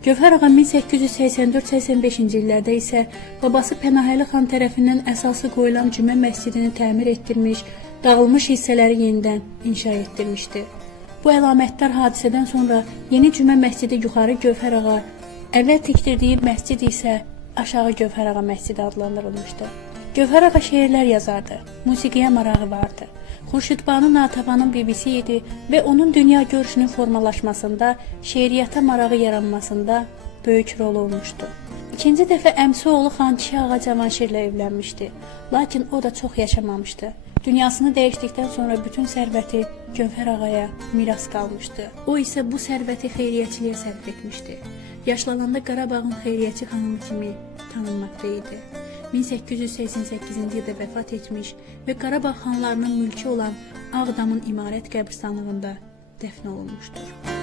Gövhər ağa 1884-85-ci illərdə isə babası Pənahəli xan tərəfindən əsası qoyulan Cümə məscidini təmir etdirmiş, dağılmış hissələri yenidən inşa etdirmişdi. Bu əlamətdar hadisədən sonra yeni Cümə məscidi yuxarı Gövhər ağa, əvvəl tikdirdiyi məscid isə aşağı Gövhər ağa məscidi adlandırılmışdı. Gövhər ağa şeirlər yazardı, musiqiyə marağı vardı. Xurşudbanu Natəvanın bibisi idi və onun dünya görüşünün formalaşmasında, şeiriyyata marağı yaranmasında böyük rol olmuşdu. İkinci dəfə əmsi oğlu Xankişi ağa Cavanşirlə evlənmişdi, lakin o da çox yaşamamışdı. Dünyasını dəyişdikdən sonra bütün sərvəti Gövhər ağaya miras qalmışdı. O isə bu sərvəti xeyriyyəçiliyə sərf etmişdi. Yaşlananda Qarabağın xeyriyyəçi xanımı kimi tanınmaqda idi. 1888-ci ildə vəfat etmiş və Qarabağ xanlarının mülki olan Ağdamın İmarət qəbristanlığında dəfn olunmuşdur.